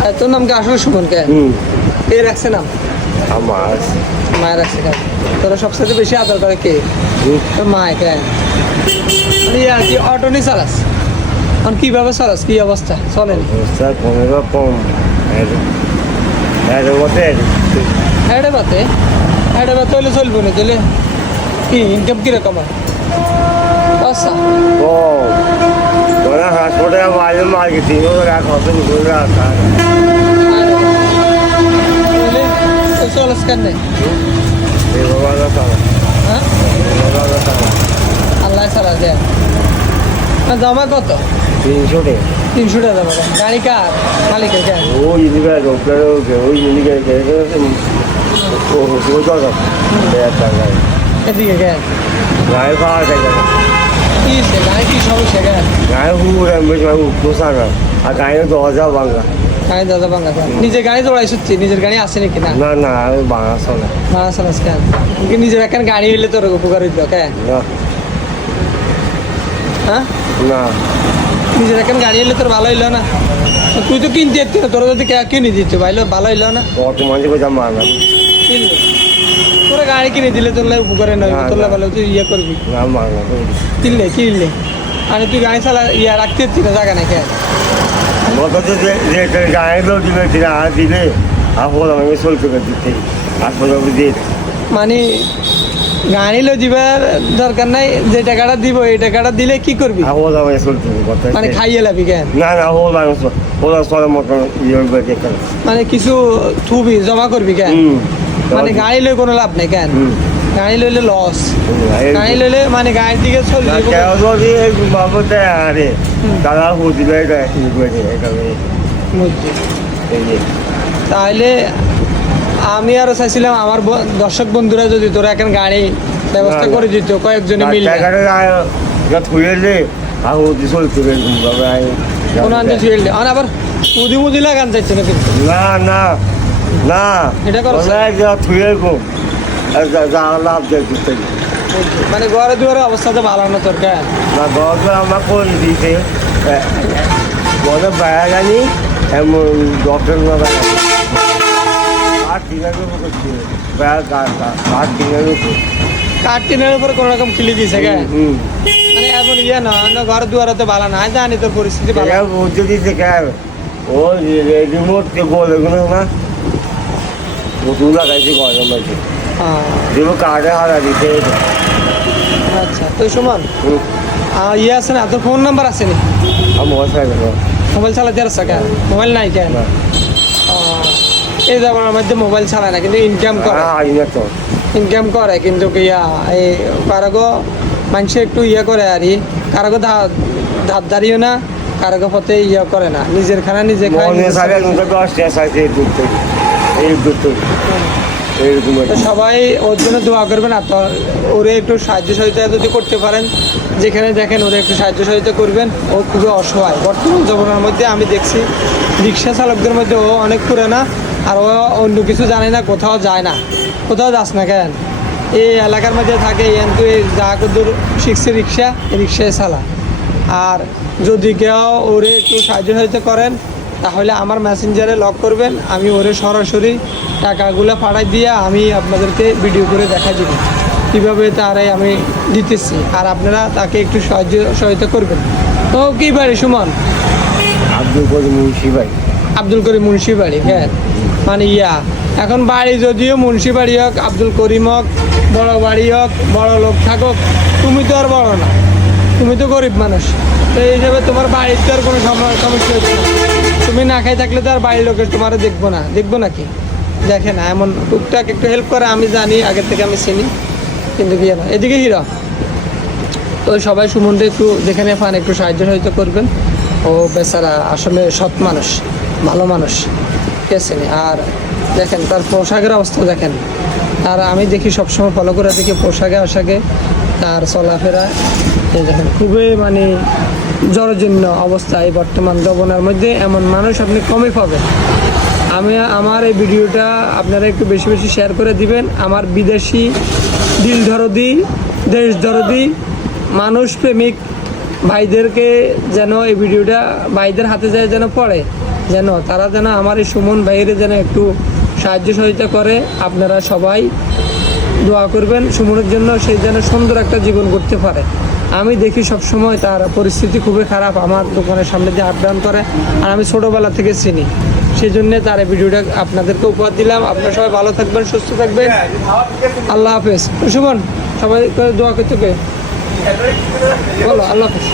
আর তোর নাম কি আসলে সুমন কে কে রাখছে নাম? আমার। মায়ের রাখছে কেন? তোরা সবচেয়ে বেশি আদর করে কে? তোর মায় কে? মানে কি অটো নিয়ে চালাস এখন কীভাবে চালাস কি অবস্থা? কোনো এর মধ্যে হেডে বাতে হেডে বাতে হলে চলবো না তাহলে কি ইনকাম কীরকম হয়? আচ্ছা তোরা হাসপাতালে মাঝে ওরা আসা না জমা কত তিনশো টাকা তিনশো টাকা জমা দেন। গাড়ি কার মালিকের কেন ওই জিনিসটা ডক্টর ওই জিনিসটা ও ও টাকা এদিকে কেন গায়ে পাওয়া যায় না কি কি গায়ে হুড় পোষা না আর গায়ে দরজা ভাঙা গাড়ি দাদা বাংলা কেন নিজের গাড়ি দৌড়াই সুচ্ছি নিজের গাড়ি আছে নাকি না না না আমি ভাঙা চলে মারা সালাস কেন কিন্তু নিজের এখন গাড়ি হইলে তোর উপকার হইতো কেন না হ্যাঁ না নিজের এখন গাড়ি হইলে তোর ভালো হইল না তুই তো কিনতে তোর যদি কে- কিনে দিত ভাইলো ভালো হইল না কিনলে কিনে দিলে তোর উপকারে নয় তোর ভালো তুই ইয়ে করবি। কিনলে কিনলে মানে তুই গাড়ি চালা ইয়া রাখতে যেতি না জায়গা আর আর দিয়ে মানে গাড়ি লো দিবার দরকার নাই যে টাকাটা দিব এই টাকাটা দিলে কি করবি? আর মানে খাইয়ে লাবি কেন না না মতো ইয়ে মানে কিছু থুবি জমা করবি কেন মানে গাড়ি লই কোনো লাভ নেই কেন? গাড়ি লইলে লস গাড়ি লইলে মানে গাড়ির দিকে চলবি। এই যে। তাহলে আমি আরও চাইছিলাম আমার দর্শক বন্ধুরা যদি তোরা এখন গাড়ি ব্যবস্থা। করে দিত কয়েকজনে মিলে আবার মুদি মুদি লাগান চাইছে না না। না এটা করো, যা থুয়ে গো যা লাভ দেখতে মানে ঘরে দুয়ারে অবস্থা তো ভালো না তোর কেন না গল্প আমার করে দিতে বলে বেড়া জানি এমন ডক্টর না বেড়া আর টিনের উপর বেড়া কাঠ টিনের উপর। কাঠ টিনের উপর কোনো রকম খিলি দিছে কেন মানে এমন ইয়ে না না ঘর দুয়ারে তো ভালো না। জানি তোর পরিস্থিতি ভালো। বুঝতে দিতে কেন ও রিমোট কে বল না। ওটু লাগাইছি গরম আছে কার্ডে হারা দিতে আচ্ছা তো সুমন ইয়ে আছে না তোর ফোন নাম্বার আছে নি আমি বসে মোবাইল চালাতে পারছ কেন মোবাইল নাই কেন? এই জামানার মধ্যে মোবাইল চালায় না কিন্তু ইনকাম করে। হ্যাঁ ইনকাম করে। কিন্তু ইয়া এই কারগো মানুষে একটু ইয়ে করে আর কারগো ধার দাঁড়িয়েও না কারগো পথে ইয়ে করে না। নিজের খানা নিজে খায় সবাই ওর জন্য দোয়া করবেন আর ওরে একটু সাহায্য সহযোগিতা যদি করতে পারেন, যেখানে দেখেন ওরে একটু সাহায্য সহযোগিতা করবেন, ও খুবই অসহায়। বর্তমান জীবনের মধ্যে আমি দেখছি রিক্সা চালকদের মধ্যে ও অনেক পুরানা, আর ও অন্য কিছু জানে না, কোথাও যায় না। কোথাও যাস না কেন? এই এলাকার মধ্যে থাকে কিন্তু এই যা কদূর শিখছে রিক্সা রিক্সায় চালা আর যদি কেউ ওরে একটু সাহায্য সহযোগিতা করেন তাহলে আমার মেসেঞ্জারে লক করবেন আমি ওরে সরাসরি টাকাগুলো পাঠাই দিয়ে আমি আপনাদেরকে ভিডিও করে দেখা দিব। কীভাবে তারাই আমি দিতেছি আর আপনারা তাকে একটু সাহায্য সহায়তা করবেন। তো কী বাড়ি সুমন? আব্দুল করিম মুন্সি ভাই আব্দুল করিম মুন্সি বাড়ি হ্যাঁ। মানে ইয়া। এখন বাড়ি যদিও মুন্সি বাড়ি হোক আব্দুল করিম হোক বড় বাড়ি হোক বড় লোক থাকুক তুমি তো আর বড় না। তুমি তো গরিব মানুষ। তো এই হিসাবে তোমার বাড়ির তো আর কোনো সম- সমস্যা হচ্ছে না। তুমি না খাই থাকলে তো আর বাড়ির লোকের তোমার দেখব না। দেখব নাকি? দেখে না, এমন টুকটাক একটু হেল্প করে, আমি জানি, আগের থেকে আমি চিনি। কিন্তু কি না এদিকে হিরো। তো সবাই সুমনকে একটু যেখানে পান একটু সাহায্য সহায়তা করবেন। ও বেচারা আসলে সৎ মানুষ, ভালো মানুষ। ঠিক আর দেখেন, তার পোশাকের অবস্থা দেখেন। আর আমি দেখি সবসময় ফলো করে দেখি পোশাকে আশাকে, তার চলাফেরা। দেখেন, খুবই মানে জরজীর্ণ অবস্থা এই বর্তমান যবনের মধ্যে, এমন মানুষ আপনি কমই পাবেন। আমি, আমার এই ভিডিওটা আপনারা একটু বেশি বেশি শেয়ার করে দিবেন। আমার বিদেশি দিল দরদি, দেশ দরদি, মানুষ প্রেমিক ভাইদেরকে যেন এই ভিডিওটা ভাইদের হাতে যায় যেন পড়ে, যেন তারা যেন আমার এই সুমন ভাইয়ের যেন একটু সাহায্য সহযোগিতা করে, আপনারা সবাই দোয়া করবেন। সুমনের জন্য সে যেন সুন্দর একটা জীবন করতে পারে। আমি দেখি সব সময় তার পরিস্থিতি খুবই খারাপ, আমার দোকানের সামনে দিয়ে আপ ডাউন করে, আর আমি ছোটোবেলা থেকে চিনি। সেই জন্যে তার এই ভিডিওটা আপনাদেরকে উপহার দিলাম। আপনারা সবাই ভালো থাকবেন, সুস্থ থাকবেন। আল্লাহ হাফেজ। সুমন সবাই দোয়া করতে। বলো, আল্লাহ হাফেজ।